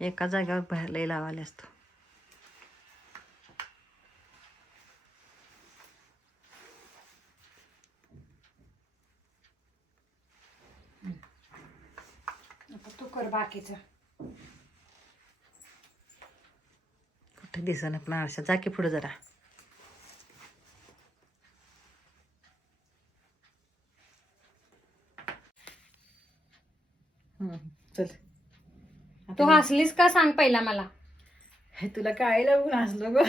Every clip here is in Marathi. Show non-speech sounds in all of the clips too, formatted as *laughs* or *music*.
एका जागेवर बाहेर लई लावाले असतो तू कर बाकीचं. कुठे दिसणं पण आरशा जा की पुढे जरा. चल. तू हसलीस का सांग पहिला मला. हे तुला काय लावून हसलो ग?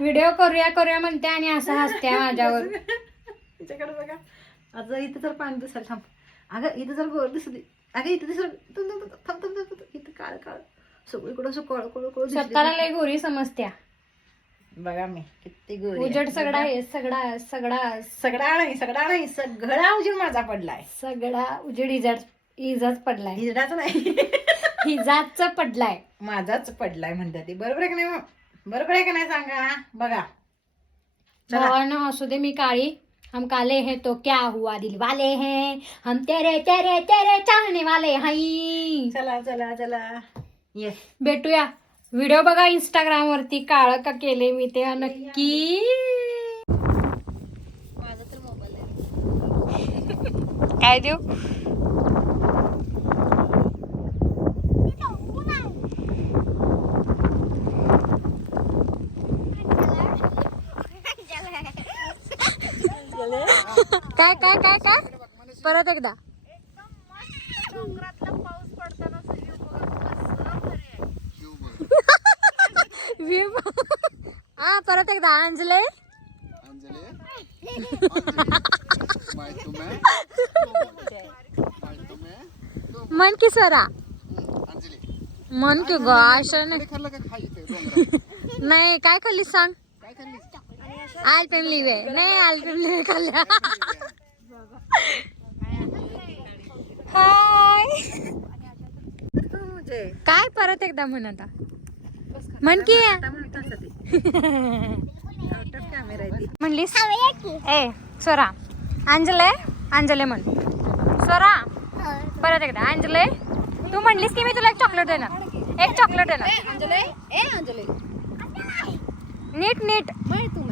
व्हिडिओ करूया करूया म्हणते आणि असं हसते माझ्यावर. तिच्याकडे बघा. आता इथं जर पाणी दिसायला थांब. अगं इथं जर गोर दिसली अगं इथं दिसलं थांब थांब थांब थांब थांब थांब थांब. इथं काळ काळ. सगळीकडं असं कळ कळ कळ दिसली. स्वतःला लय गोरी समजत्या. बघा मी किती गोरी आहे. उजड सगळा आहे सगळा सगळा. सगळा नाही सगळा नाही सगळा उजेड माझा पडलाय. सगळा उजेड इजाड. इजाच पडलाय. हिजडाच नाही. *laughs* इजाच पडलाय. माझाच पडलाय म्हणतात ते. बरोबर आहे का नाही मग? बरोबर आहे का नाही सांगा? बघा. चला. भावानं असू दे मी काळी. हम काले हैं तो क्या हुआ दिल वाले हैं? हम तेरे तेरे तेरे चाहने वाले हैं. चला चला चला. ये भेटूया. व्हिडिओ बघा इंस्टाग्राम वरती. काळ का केले मी ते नक्की. माझा तर मोबाईल काय देऊ? काय काय काय काय? परत एकदा. हा परत एकदा. अंजले? मन की अंजली मन की ग असं नाही. काय खाल्ली सांग. आलपेम लिवे नाही आलपेम लिवे खाल्ल्या हाय। काय परत एकदा म्हण आता? म्हण की. ती म्हणलीस? ए स्वरा. अंजले अंजले म्हण. स्वरा परत एकदा. अंजले तू म्हणलीस की मी तुला एक चॉकलेट देणार. एक चॉकलेट देणार. अंजले. ए अंजले. नीट नीट. हा